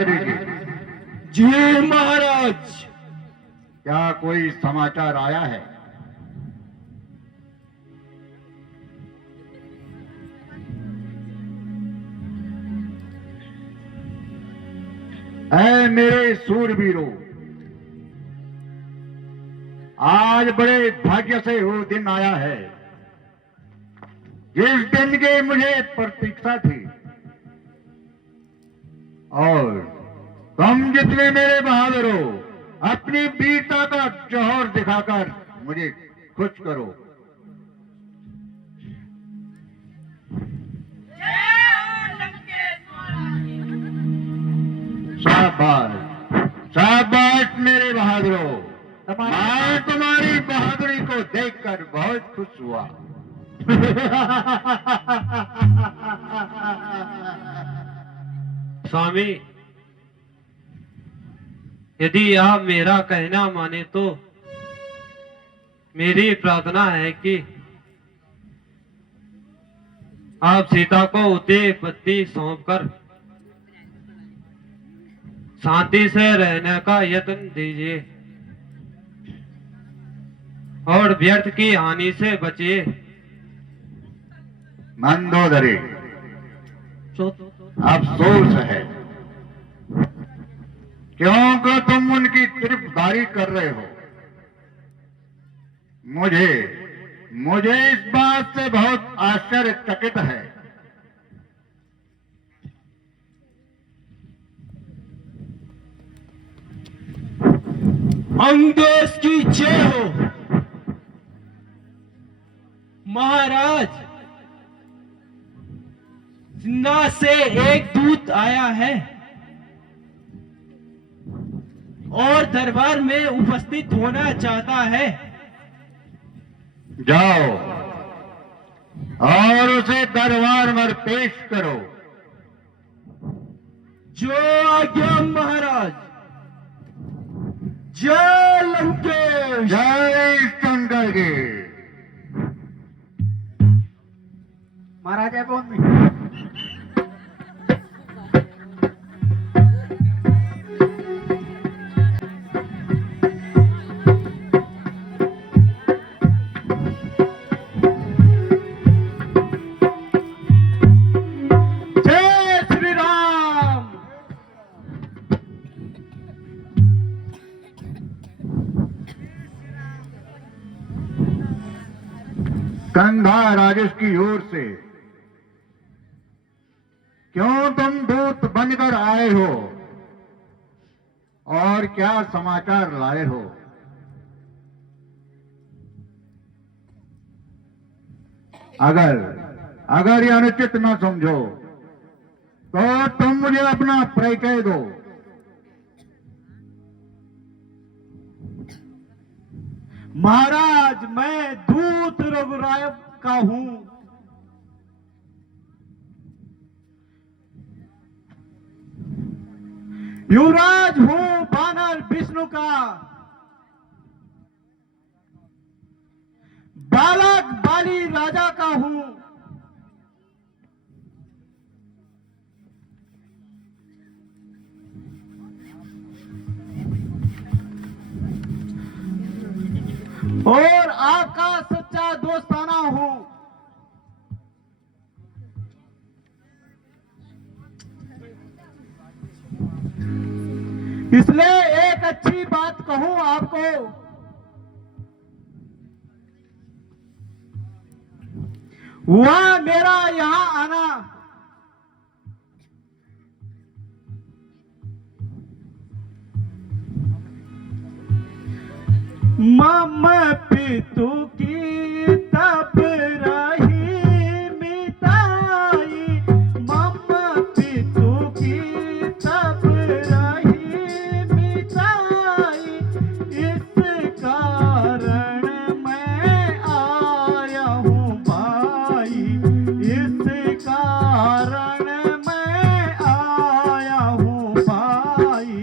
मंत्री जी, जी महाराज। क्या कोई समाचार आया है? ऐ मेरे सूरवीरों, आज बड़े भाग्य से वो दिन आया है जिस दिन की मुझे प्रतीक्षा थी। और तुम जितने मेरे बहादुर हो, अपनी वीरता का जौहर दिखाकर मुझे खुश करो। शाबाश शाबाश मेरे बहादुरों, मैं तुम्हारी बहादुरी को देखकर बहुत खुश हुआ। स्वामी, यदि आप मेरा कहना माने तो मेरी प्रार्थना है कि आप सीता को उदय पत्नी सौंपकर शांति से रहने का यत्न दीजिए और व्यर्थ की हानि से बचिए। मंदोदरी, अफसोस है क्योंकि तुम उनकी तरफदारी कर रहे हो। मुझे इस बात से बहुत आश्चर्यचकित है। अंग्रेज की जय हो। महाराज, सेना से एक दूत आया है और दरबार में उपस्थित होना चाहता है। जाओ और उसे दरबार में पेश करो। जो आज्ञा महाराज। जय लंकेश। जय शंकर की। महाराज है बोल में। कंधा राजेश की ओर से क्यों तुम दूत बनकर आए हो और क्या समाचार लाए हो? अगर यह अनुचित न समझो तो तुम मुझे अपना परिचय दो। महाराज, मैं दूत रघुराय का हूं। युवराज हूं वानर विष्णु का। बालक बाली राजा का हूं। और आपका सच्चा दोस्ताना हूं। इसलिए एक अच्छी बात कहूं आपको। हुआ मेरा यहां आना मम पितु की तप रही मिताई। मम पितु की तप रही मिताई। इस कारण मैं आया हूँ भाई। इस कारण मैं आया हूँ भाई।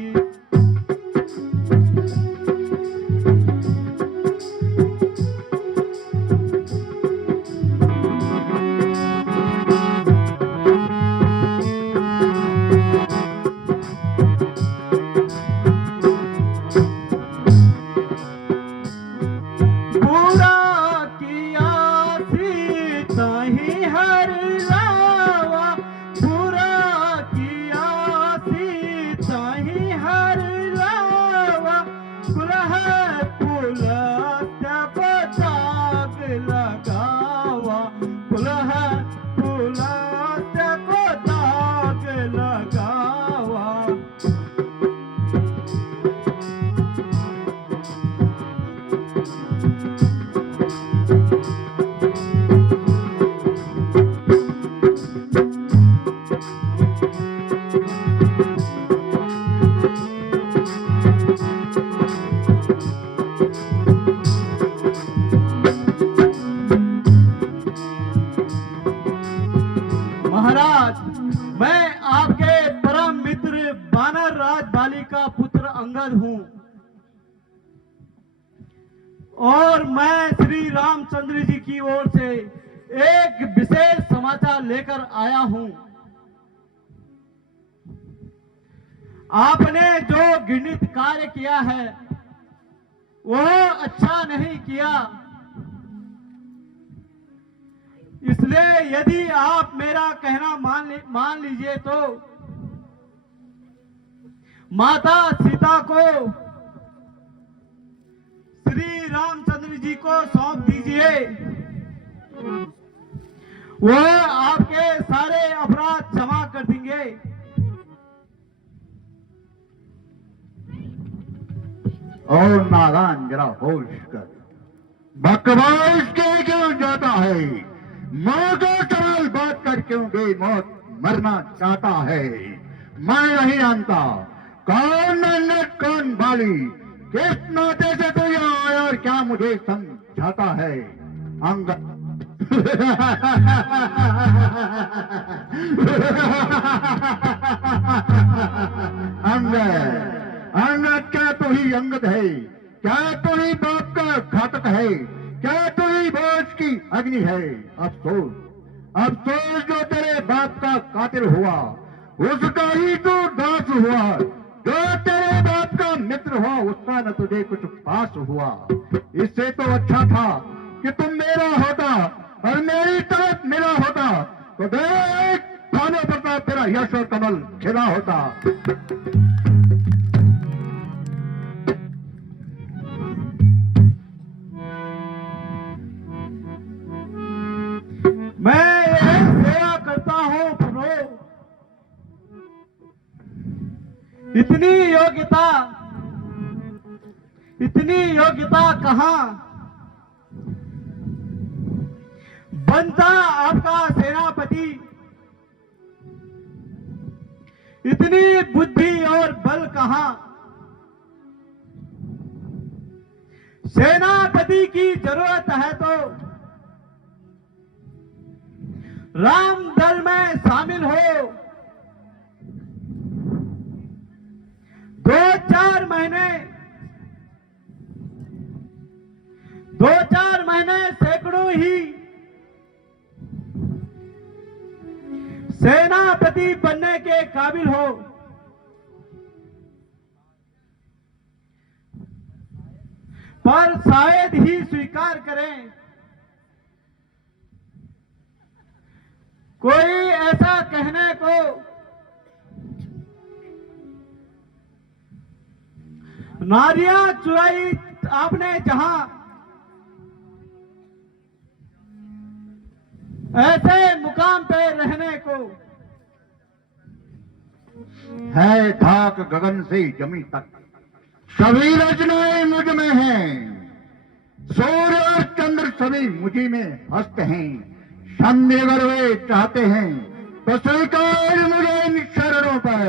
ताही हर लावा, बुरा किया सीता ही हर लावा, कुलह कुलस्त्य दाग लगावा, कुलह कुलस्त्य को दाग लगावा। महाराज, मैं आपके परम मित्र बानर राज बाली का पुत्र अंगद हूं और मैं श्री रामचंद्र जी की ओर से एक विशेष समाचार लेकर आया हूं। आपने जो घृणित कार्य किया है वह अच्छा नहीं किया, इसलिए यदि आप मेरा कहना मान लीजिए तो माता सीता को श्री रामचंद्र जी को सौंप दीजिए। वह आपके सारे अपराध क्षमा कर देंगे। और नादान, जरा होश कर, बकवास के क्यों जाता है? मौत को सवाल बात कर क्यों बेमौत मरना चाहता है? मैं नहीं जानता कौन नन्नत कौन बाली, किस नाते से तू यहाँ आया और क्या मुझे समझाता है? अंगद अंगद अंगद, क्या तू ही अंगद है? क्या तू ही बाप का घातक है? क्या तू ही भोज की अग्नि है? अफसोस अफसोस, जो तेरे बाप का कातिल हुआ उसका ही तू दास हुआ, जो तेरे बाप का मित्र हुआ उसका न तुझे कुछ पास हुआ। इससे तो अच्छा था कि तुम मेरा होता और मेरी तरफ मेरा होता, तो देख थाने पर तेरा यश और कमल खिला होता। मैं यही सेवा करता हूं प्रभु। इतनी योग्यता कहां? बनता आपका सेनापति, इतनी बुद्धि और बल कहां? सेनापति की जरूरत है तो राम दल में शामिल हो। 2-4 महीने सैकड़ों ही सेनापति बनने के काबिल हो। पर शायद ही स्वीकार करें। कोई ऐसा कहने को नारियां चुराई आपने जहां, ऐसे मुकाम पे रहने को है धाक गगन से जमी तक, सभी रचनाएं मुझ में हैं, सूर्य और चंद्र सभी मुझी में हस्त हैं। सामने अगर वे चाहते हैं तो स्वीकार मुझे इन चरणों पर,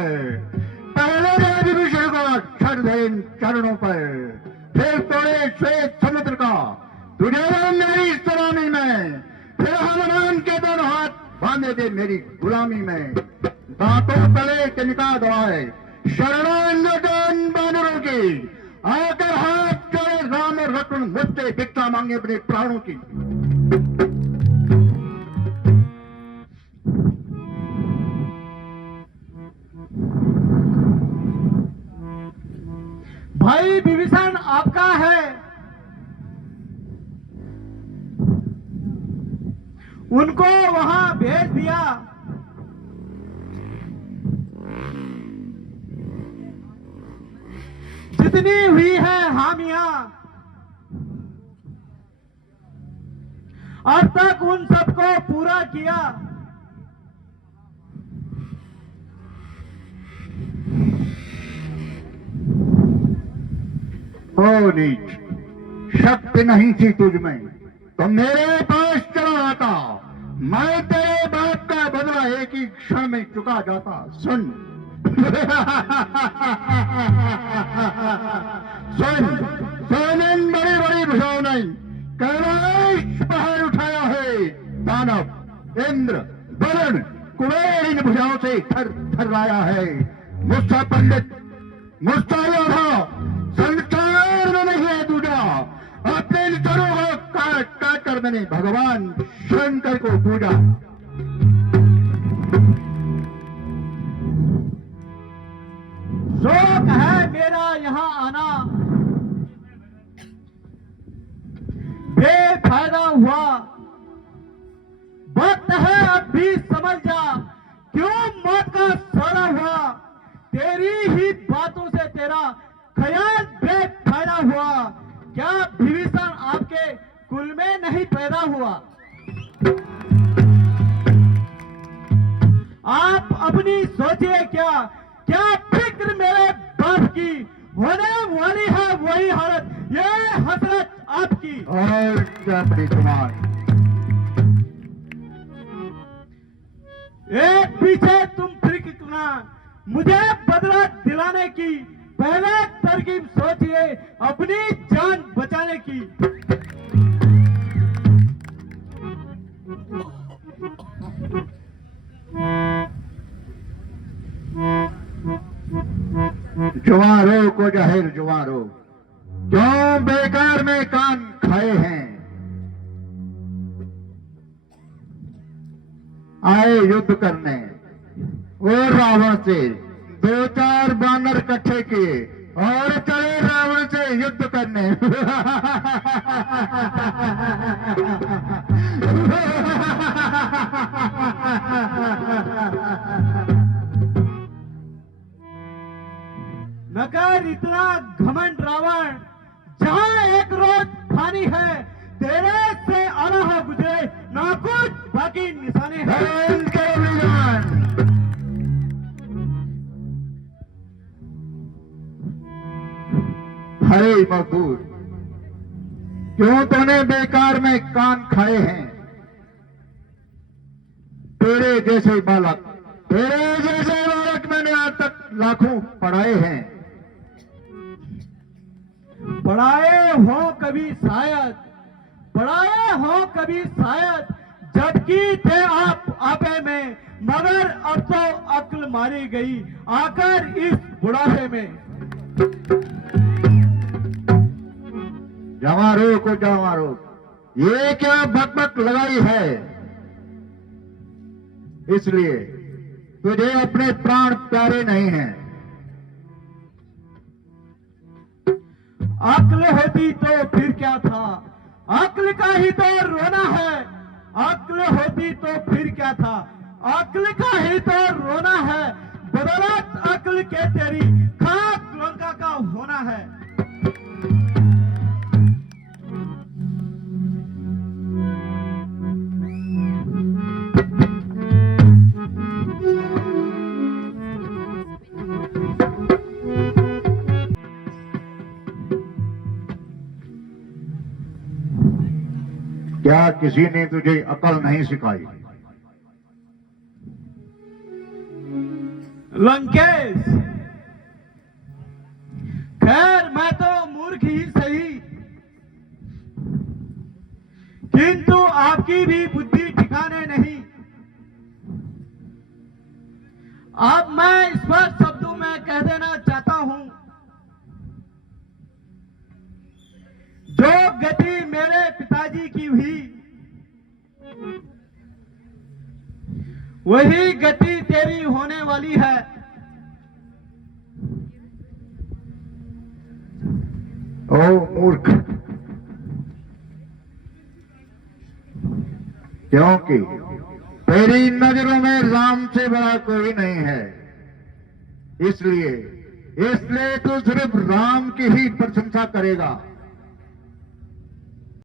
पहले राजभिषेक का छड़ दे इन चरणों पर, फिर तोड़े श्वेत समुद्र का तुझे मेरी सलामी में, फिर हनुमान के दोनों हाथ बांधे दे मेरी गुलामी में। दांतों तले तिनका दबाए शरणागत बानरों की, आकर हाथ जोड़े राम और लक्ष्मण मुझसे भिक्षा मांगे अपने प्राणों की। भाई विभीषण आपका है, उनको वहां भेज दिया। जितनी हुई है हामियां अब तक उन सबको पूरा किया। ओ नीच, शक्ति नहीं थी तुझ में तो मेरे पास चला आता, मैं तेरे बाप का बदला एक ही क्षण में चुका जाता। सुन सुन सुन, इन बड़ी बड़ी भुजाओं ने कैलाश पहाड़ उठाया है। दानव, इंद्र, वरुण, कुबेर इन भुजाओं से थर थर्राया है। मुझसा पंडित, मुझसा योद्धा संसार में नहीं है दूजा। अपने इन सरों को काट काट कर मैंने भगवान शंकर को पूजा। शौक है मेरा यहाँ आना, बेफायदा हुआ। वक्त है अब भी समझ जा, क्यों मौत का सौदा हुआ। तेरी ही बातों से तेरा ख्याल बेफायदा हुआ। क्या विभीषण आपके कुल में नहीं पैदा हुआ। आप अपनी सोचिए क्या क्या फिक्र मेरे बाप की। होने वाली है वही हालत, ये हसरत आपकी। और क्या कुमार, एक पीछे तुम फिक्र करना, मुझे बदला दिलाने की पहले तरकीब सोचिए अपनी जान बचाने की। जुआरों को जाहिर जुआरों, क्यों बेकार में कान खाए हैं। आए युद्ध करने और रावण से, दो चार बानर इकट्ठे किए और चले रावण से युद्ध करने। न कर इतना घमंड रावण, जहां एक रोज फानी है। तेरे से आना हो गुजरे ना कुछ बाकी निशाने हैं। हरे मजदूर, क्यों तूने बेकार में कान खाए हैं। तेरे जैसे बालक मैंने आज तक लाखों पढ़ाए हैं। पढ़ाए हो कभी शायद, पढ़ाए हो कभी शायद, जबकि थे आप आपे में, मगर अब तो अक्ल मारी गई आकर इस बुढ़ापे में। जवारो को जवारो, ये क्या बकबक लगाई है। इसलिए तुझे अपने प्राण प्यारे नहीं हैं। अक्ल होती तो फिर क्या था, अक्ल का ही तो रोना है। अक्ल होती तो फिर क्या था, अक्ल का ही तो रोना है। बदौलत अक्ल के तेरी खाक लंका का होना है। क्या किसी ने तुझे अकल नहीं सिखाई। लंकेश, खैर मैं तो मूर्ख ही सही, किंतु आपकी भी बुद्धि ठिकाने नहीं। अब मैं इस पर शब्दों में कह देना चाहता हूं, जो गति मेरे पिताजी की हुई वही गति तेरी होने वाली है। ओ मूर्ख, क्योंकि तेरी नजरों में राम से बड़ा कोई नहीं है, इसलिए तू सिर्फ राम की ही प्रशंसा करेगा।